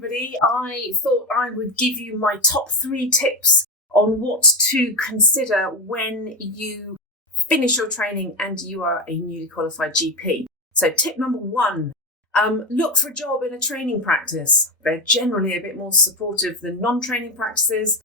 everybody. I thought I would give you my top 3 tips on what to consider when you finish your training and you are a newly qualified GP. So tip number 1, look for a job in a training practice. They're generally a bit more supportive than non-training practices.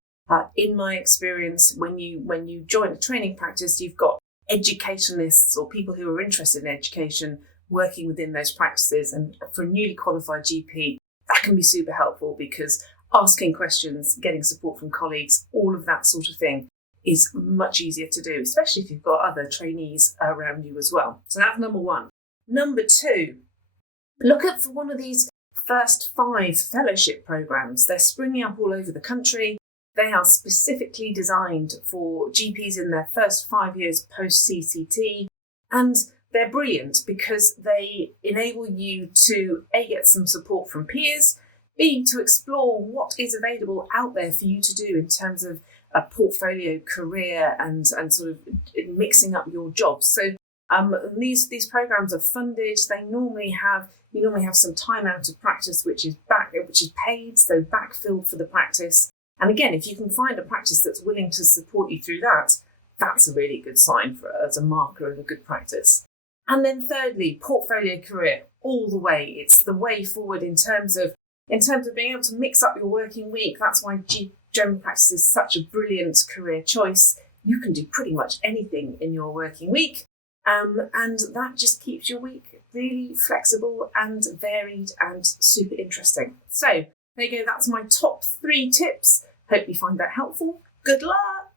In my experience, when you join a training practice, you've got educationalists or people who are interested in education working within those practices. And for a newly qualified GP, that can be super helpful because asking questions, getting support from colleagues, all of that sort of thing is much easier to do, especially if you've got other trainees around you as well. So that's number 1. Number 2, look up for one of these first 5 fellowship programs. They're springing up all over the country. They are specifically designed for GPs in their first 5 years post-CCT, and they're brilliant because they enable you to A, get some support from peers, B, to explore what is available out there for you to do in terms of a portfolio career and sort of mixing up your jobs. So these programs are funded. You normally have some time out of practice, which is paid, so backfilled for the practice. And again, if you can find a practice that's willing to support you through that, that's a really good sign as a marker of a good practice. And then thirdly, portfolio career all the way. It's the way forward in terms of being able to mix up your working week. That's why general practice is such a brilliant career choice. You can do pretty much anything in your working week. And that just keeps your week really flexible and varied and super interesting. So there you go. That's my top 3 tips. Hope you find that helpful. Good luck.